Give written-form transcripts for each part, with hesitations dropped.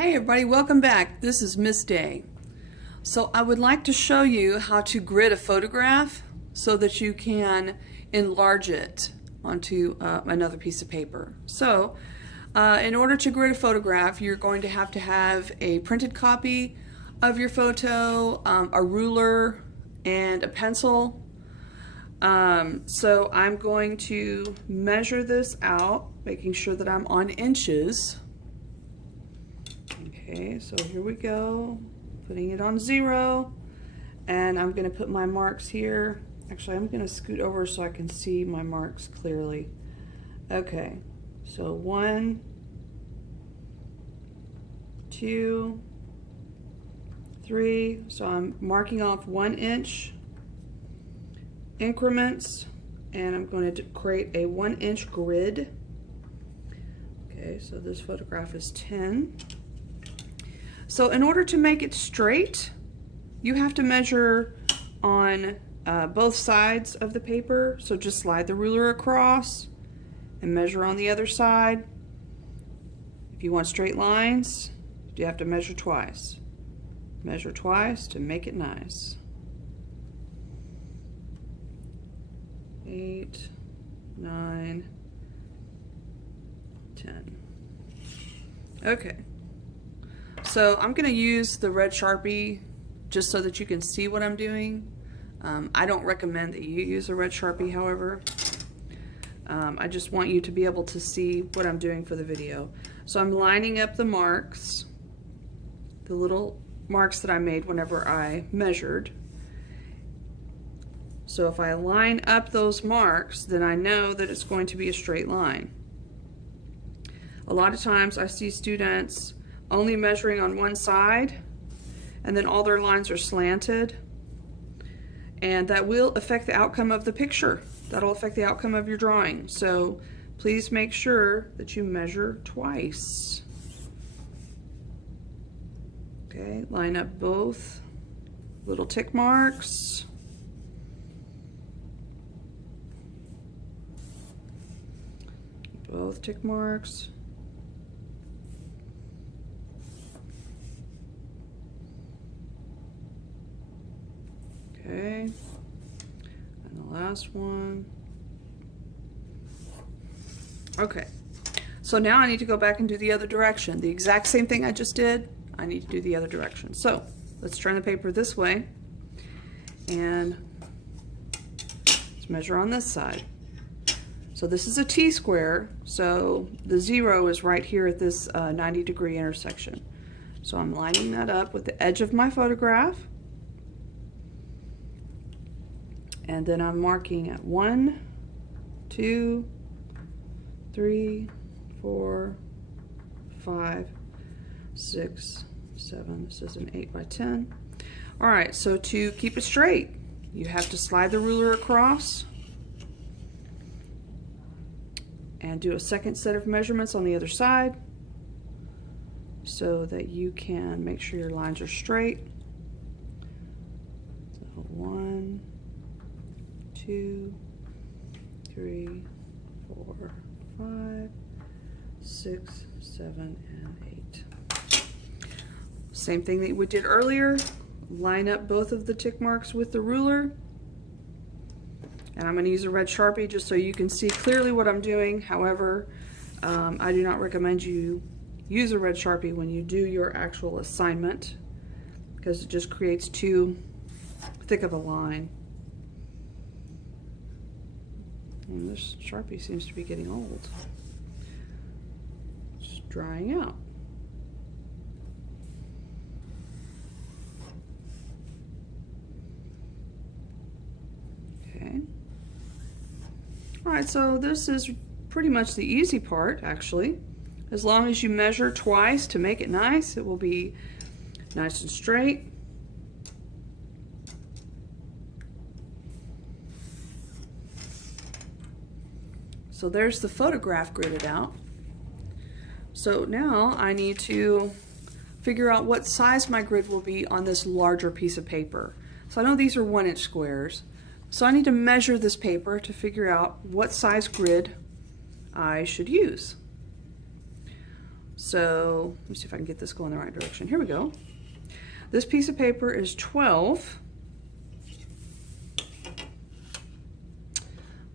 Hey everybody, welcome back. This is Miss Day. So I would like to show you how to grid a photograph so that you can enlarge it onto another piece of paper. So in order to grid a photograph, you're going to have a printed copy of your photo, a ruler, and a pencil. So I'm going to measure this out, making sure that I'm on inches. Okay, so here we go, putting it on 0, and I'm going to put my marks here. Actually, I'm going to scoot over so I can see my marks clearly. Okay, so 1, 2, 3, so I'm marking off 1 inch increments, and I'm going to create a 1 inch grid. Okay, so this photograph is 10. So in order to make it straight, you have to measure on both sides of the paper. So just slide the ruler across and measure on the other side. If you want straight lines, you have to measure twice. Measure twice to make it nice. 8, 9, 10. Okay. So I'm going to use the red Sharpie just so that you can see what I'm doing. I don't recommend that you use a red Sharpie, however. I just want you to be able to see what I'm doing for the video. So I'm lining up the marks, the little marks that I made whenever I measured. So if I line up those marks, then I know that it's going to be a straight line. A lot of times I see students only measuring on one side, and then all their lines are slanted, and that will affect the outcome of the picture. That'll affect the outcome of your drawing. So please make sure that you measure twice. Okay, line up both little tick marks. Both tick marks. Okay, and the last one. Okay, so now I need to go back and do the other direction. The exact same thing I just did, I need to do the other direction. So let's turn the paper this way, and let's measure on this side. So this is a T-square, so the 0 is right here at this 90-degree intersection. So I'm lining that up with the edge of my photograph. And then I'm marking at 1, 2, 3, 4, 5, 6, 7. This is an 8 by 10. All right, so to keep it straight, you have to slide the ruler across and do a second set of measurements on the other side so that you can make sure your lines are straight. So 1, 2, 3, 4, 5, 6, 7, and 8. Same thing that we did earlier. Line up both of the tick marks with the ruler. And I'm going to use a red Sharpie just so you can see clearly what I'm doing. However, I do not recommend you use a red Sharpie when you do your actual assignment, because it just creates too thick of a line. And this Sharpie seems to be getting old. It's drying out. Okay. Alright, so this is pretty much the easy part, actually. As long as you measure twice to make it nice, it will be nice and straight. So there's the photograph gridded out. So now I need to figure out what size my grid will be on this larger piece of paper. So I know these are 1 inch squares. So I need to measure this paper to figure out what size grid I should use. So let me see if I can get this going the right direction. Here we go. This piece of paper is 12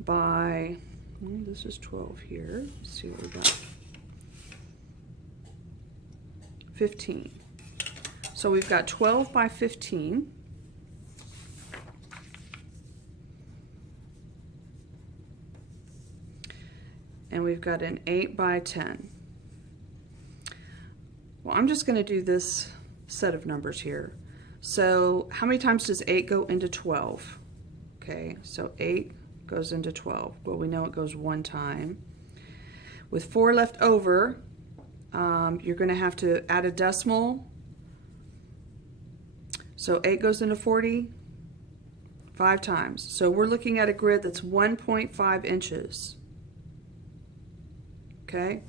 by, this is 12 here. Let's see what we got. 15. So we've got 12 by 15. And we've got an 8 by 10. Well, I'm just going to do this set of numbers here. So how many times does 8 go into 12? Okay, so 8 goes into 12. Well, we know it goes one time. With 4 left over, you're going to have to add a decimal. So 8 goes into 40 5 times. So we're looking at a grid that's 1.5 inches. Okay,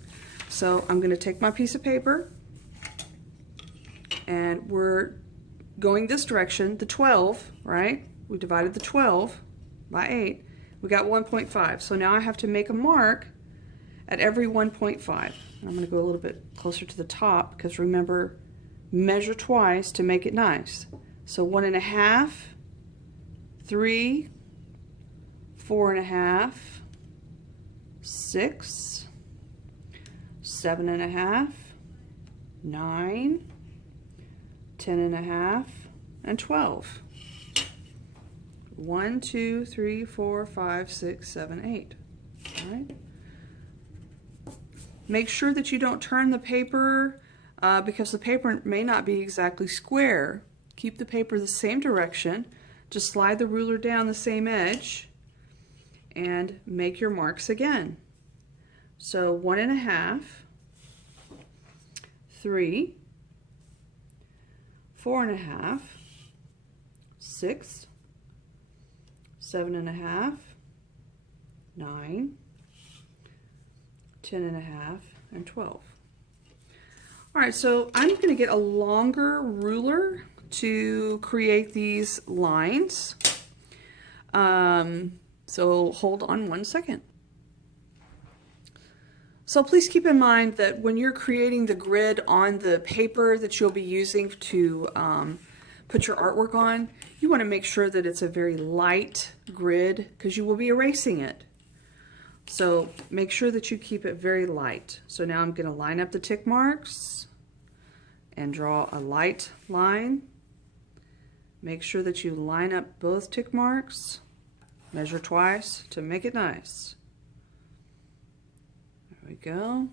so I'm going to take my piece of paper, and we're going this direction, the 12, right? We divided the 12 by 8. We got 1.5. So now I have to make a mark at every 1.5. I'm going to go a little bit closer to the top because remember, measure twice to make it nice. So 1.5, 3, 4.5, 6, 7.5, 9, 10.5, and 12. 1, 2, 3, 4, 5, 6, 7, 8. All right. Make sure that you don't turn the paper because the paper may not be exactly square. Keep the paper the same direction. Just slide the ruler down the same edge and make your marks again. So 1.5, 3, 4.5, 6, 7.5, 9, 10.5, and 12. All right, so I'm going to get a longer ruler to create these lines. So hold on one second. So please keep in mind that when you're creating the grid on the paper that you'll be using to put your artwork on, you want to make sure that it's a very light grid because you will be erasing it. So make sure that you keep it very light. So now I'm going to line up the tick marks and draw a light line. Make sure that you line up both tick marks. Measure twice to make it nice. There we go.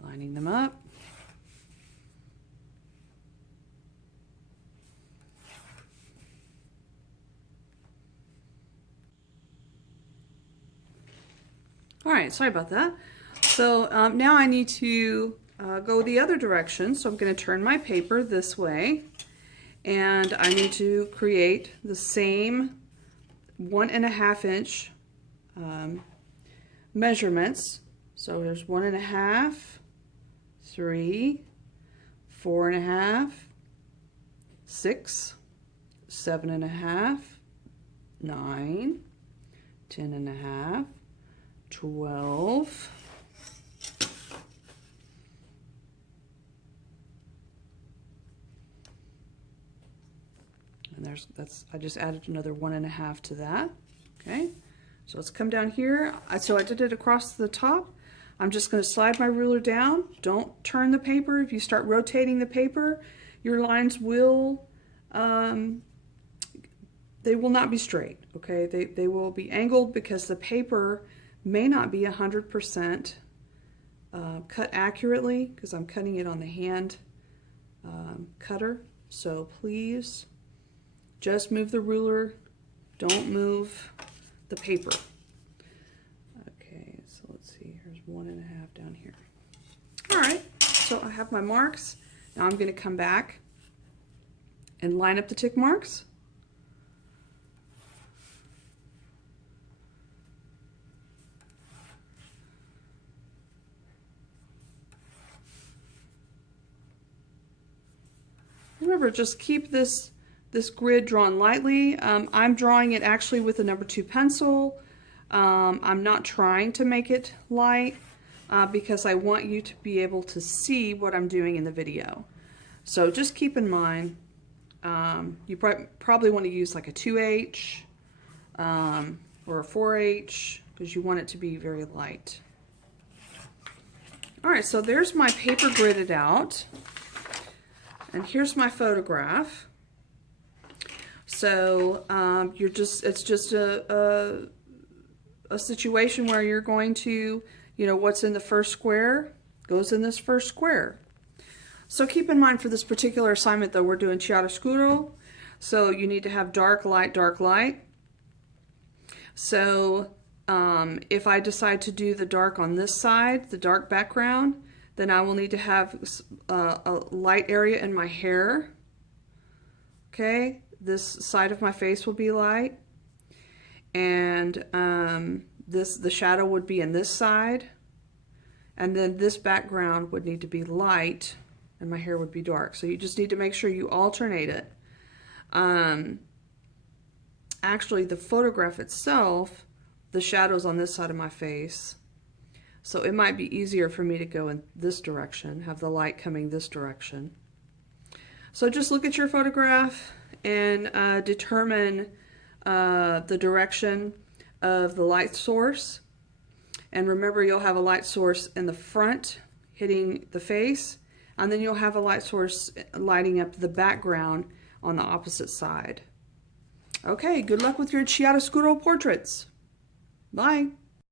Lining them up. All right, sorry about that. So now I need to go the other direction. So I'm going to turn my paper this way, and I need to create the same 1.5 inch measurements. So there's 1.5, 3, 4.5, 6, 7.5, 9, 10.5, 12, and I just added another 1.5 to that. Okay, so let's come down here. So I did it across the top. I'm just going to slide my ruler down. Don't turn the paper. If you start rotating the paper, your lines will they will not be straight. Okay, they will be angled because the paper may not be 100% cut accurately because I'm cutting it on the hand cutter. So please just move the ruler, don't move the paper. Okay, so let's see, here's 1.5 down here. All right, so I have my marks. Now I'm going to come back and line up the tick marks. Remember, just keep this grid drawn lightly. I'm drawing it actually with a number 2 pencil. I'm not trying to make it light because I want you to be able to see what I'm doing in the video. So just keep in mind, you probably want to use like a 2H or a 4H because you want it to be very light. All right, so there's my paper gridded out, and here's my photograph. So it's just a situation where you're going to, you know, what's in the first square goes in this first square. So keep in mind for this particular assignment though, we're doing chiaroscuro, so you need to have dark, light, dark, light. So if I decide to do the dark on this side, the dark background, then I will need to have a light area in my hair. Okay, this side of my face will be light, and the shadow would be in this side, and then this background would need to be light, and my hair would be dark. So you just need to make sure you alternate it. Actually, the photograph itself, the shadow's on this side of my face, so it might be easier for me to go in this direction, have the light coming this direction. So just look at your photograph and determine the direction of the light source. And remember, you'll have a light source in the front hitting the face, and then you'll have a light source lighting up the background on the opposite side. Okay, good luck with your chiaroscuro portraits. Bye.